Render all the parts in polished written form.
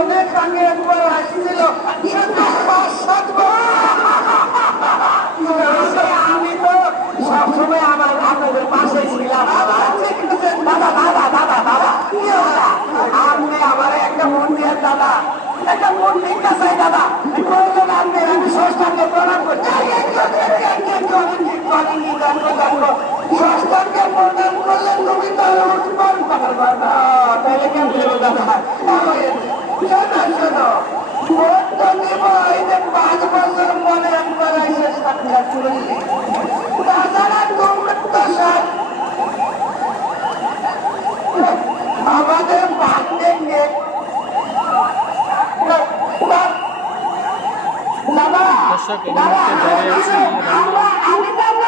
অনেক আগে একবার আসছিল, আমি তো সবসময় আমার আপনাদের পাশে ছিলাম। দাদা দাদা দাদা দাদা আপনি আমার একটা মন্দির দাদা, একটা মন্দির কাছে দাদা বললেন আপনি, আমি ষষ্ঠানকে প্রণাম করছি। ষষ্ঠানকে প্রণাম করলেন তুমি তাহলে উৎপন্ন পারবা না, তাহলে কেন দাদা শোনো পাঁচ বছর মনে একবার এসে সাক্ষাৎ করলি তাছাড়া আমাদের বাড়তে দর্শক এই মুহূর্তে দাঁড়িয়ে আছি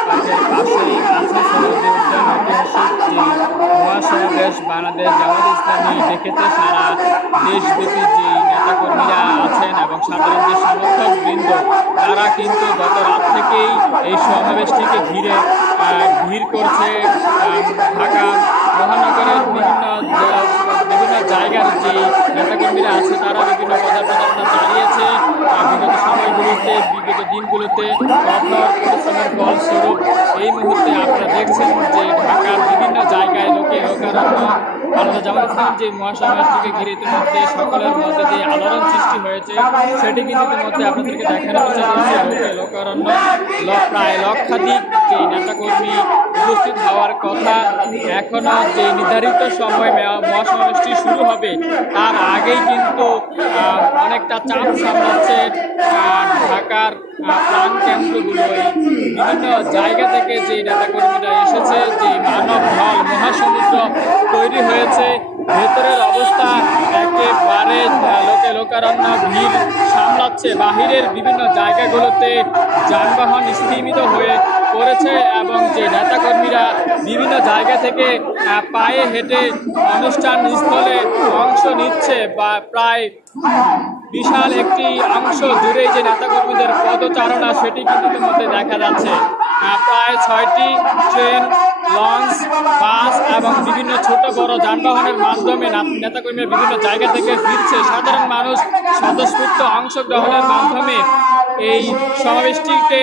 কাজের পাশেই আছে শহীদ উদ্যান ঐতিহাসিক যে মহাসমাবেশ বাংলাদেশ জামাত ইসলামী ডেকেছে সারা দেশব্যাপী যে নেতাকর্মীরা আছেন এবং সাধারণ যে সমর্থক বৃন্দ তারা কিন্তু গত রাত থেকেই এই সমাবেশটিকে ঘিরে ভিড় করছে। ঢাকা মহানগরের বিভিন্ন জায়গার যে নেতাকর্মীরা আছে তারা বিভিন্ন প্রচারণা চালিয়েছে বিগত সময়গুলোতে, বিগত দিনগুলোতে কঠোর পরিশ্রমের ফলস্বরূপ এই মুহূর্তে আপনারা দেখছেন যে ঢাকার বিভিন্ন জায়গায় লোকারণ্য বাংলাদেশ জামাত ইসলাম যে মহাসমাবেশটিকে ঘিরে ইতিমধ্যে সকলের মধ্যে যে আলোড়ন সৃষ্টি হয়েছে সেটি কিন্তু ইতিমধ্যে আপনাদেরকে দেখানোর চেষ্টা করছে। লোকারণ্য প্রায় লক্ষাধিক যে নেতাকর্মী উপস্থিত হওয়ার কথা, এখনও যে নির্ধারিত সময় মহাসমাবেশটি শুরু হবে তার আগেই কিন্তু অনেকটা চাপ সামলাচ্ছে ঢাকার প্রাণ কেন্দ্রগুলোয়। বিভিন্ন জায়গা থেকে যে নেতাকর্মীরা এসেছে, যে মানব ঢল মহাসমুদ্র তৈরি হয়েছে, ভেতরের অবস্থা একেবারে লোকারণ্য ভিড় সামলাচ্ছে। বাহিরের বিভিন্ন জায়গাগুলোতে যানবাহন স্থিমিত হয়ে পড়েছে এবং যে নেতাকর্মীরা বিভিন্ন জায়গা থেকে পায়ে হেঁটে অনুষ্ঠান স্থলে অংশ নিচ্ছে বা প্রায় বিশাল একটি অংশ জুড়েই যে নেতাকর্মীদের পদচারণা সেটি কিন্তু ইতিমধ্যে দেখা যাচ্ছে। প্রায় 6টি ট্রেন, লঞ্চ, বাস এবং বিভিন্ন ছোট বড় যানবাহনের মাধ্যমে নেতাকর্মীরা বিভিন্ন জায়গা থেকে ফিরছে। সাধারণ মানুষ স্বতঃস্ফূর্ত অংশগ্রহণের মাধ্যমে এই সমাবেশটিকে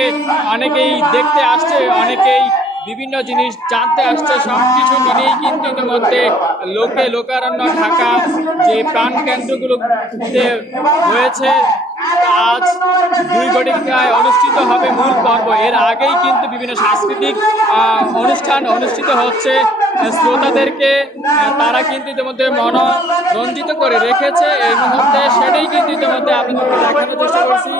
অনেকেই দেখতে আসছে, অনেকেই বিভিন্ন জিনিস জানতে আসছে। সব কিছু মিলেই কিন্তু ইতিমধ্যে লোকারণ্য ঢাকা যে প্রাণ কেন্দ্রগুলোতে রয়েছে আজ 2 ঘটিকায় অনুষ্ঠিত হবে মূল পর্ব। এর আগেই কিন্তু বিভিন্ন সাংস্কৃতিক অনুষ্ঠান অনুষ্ঠিত হচ্ছে। শ্রোতাদেরকে তারা কিন্তু ইতিমধ্যে মনোরঞ্জিত করে রেখেছে এই মুহূর্তে, সেটাই কিন্তু ইতিমধ্যে আপনাদেরকে দেখানোর চেষ্টা করছি।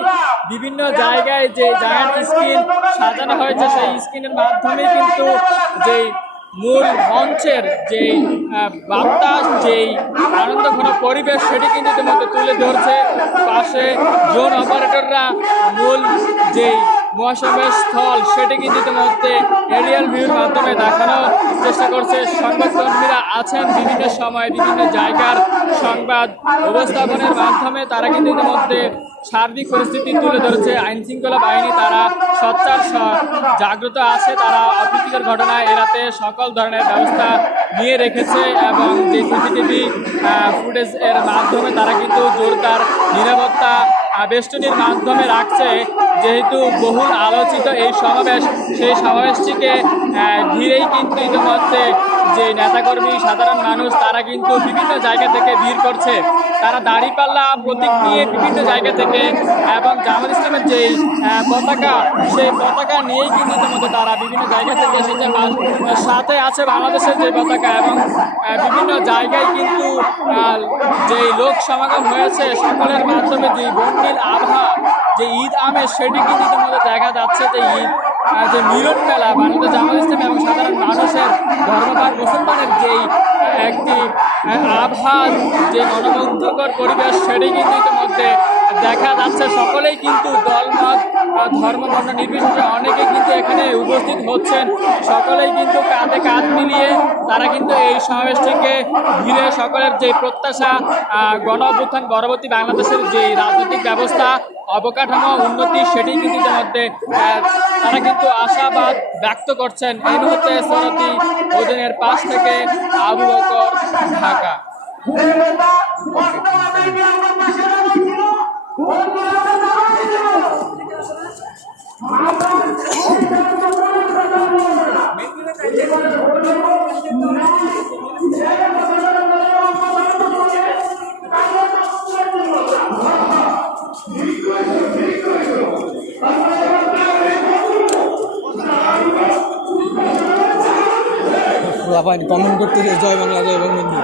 বিভিন্ন জায়গায় যে জায়ান্ট স্ক্রিন সাজানো হয়েছে সেই স্ক্রিনের মাধ্যমে কিন্তু যেই মূল মঞ্চের যেই বার্তা, যেই আনন্দঘন পরিবেশ সেটি কিন্তু ইতিমধ্যে তুলে ধরছে। পাশে ড্রোন অপারেটররা মূল যেই মহাসমাবেশ স্থল সেটি কিন্তু ইতিমধ্যে এরিয়াল ভিউর মাধ্যমে দেখানোর চেষ্টা করছে। সংবাদকর্মীরা আছেন বিভিন্ন সময় বিভিন্ন জায়গার সংবাদ উপস্থাপনের মাধ্যমে তারা কিন্তু ইতিমধ্যে সার্বিক পরিস্থিতি তুলে ধরেছে। আইন শৃঙ্খলা বাহিনী তারা সোচ্চার জাগ্রত আছে, তারা অপ্রীতিকর ঘটনা এড়াতে সকল ধরনের ব্যবস্থা নিয়ে রেখেছে এবং যে সিসিটিভি ফুটেজ এর মাধ্যমে তারা কিন্তু জোরদার নিরাপত্তা বেষ্টনীর মাধ্যমে রাখছে। যেহেতু বহুল আলোচিত এই সমাবেশ, সেই সমাবেশটিকে ঘিরেই কিন্তু ইতিমধ্যে যে নেতাকর্মী সাধারণ মানুষ তারা কিন্তু বিভিন্ন জায়গা থেকে ভিড় করছে। তারা দাঁড়িপাল্লা প্রতীক নিয়ে বিভিন্ন জায়গা থেকে এবং জামাত ইসলামের যেই পতাকা সেই পতাকা নিয়েই কিন্তু ইতিমধ্যে তারা বিভিন্ন জায়গা থেকে এসেছে। সাথে আছে বাংলাদেশের যে পতাকা এবং বিভিন্ন জায়গায় কিন্তু যেই লোক সমাগম হয়েছে সকলের মাধ্যমে যে বর্ণিল আভা, যে ঈদ আমেজ সেটি কিন্তু ইতিমধ্যে দেখা যাচ্ছে। যে ঈদ যে মিলন মেলা বাংলাদেশ জামাত ইসলাম এবং সাধারণ মানুষের ধর্মপাল মুসলমানের যেই একটি আভা, যে মনোমুগ্ধকর পরিবেশ সেটি কিন্তু ইতিমধ্যে দেখা যাচ্ছে সকলেই কিন্তু দলমত ধর্ম বর্ণ নির্বিশেষে অনেকে কিন্তু এখানে উপস্থিত হচ্ছেন। সকলেই কিন্তু কাঁধে কাঁধ মিলিয়ে তারা কিন্তু এই সমাবেশটিকে ঘিরে সকলের যে প্রত্যাশা গণ অভ্যুত্থান পরবর্তী বাংলাদেশের যে রাজনৈতিক ব্যবস্থা অবকাঠামো উন্নতি সেটি কিন্তু ইতিমধ্যে তারা কিন্তু আশাবাদ ব্যক্ত করছেন। এই মুহূর্তে সনদী ওজনের পাশ থেকে আবু বকর, ঢাকা। কমেন্ট করতেছে জয় বাংলা জয় বঙ্গবন্ধু।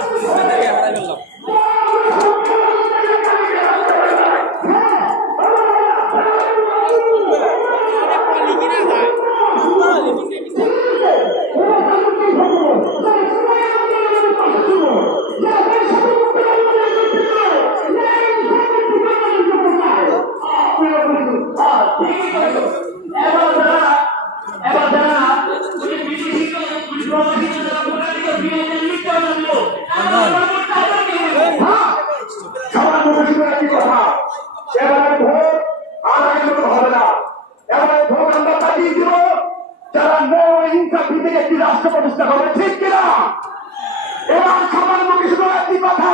একটি রাষ্ট্র প্রতিষ্ঠা করবে, ঠিক কিনা? এবার সবার মুখে শুধু একটি কথা,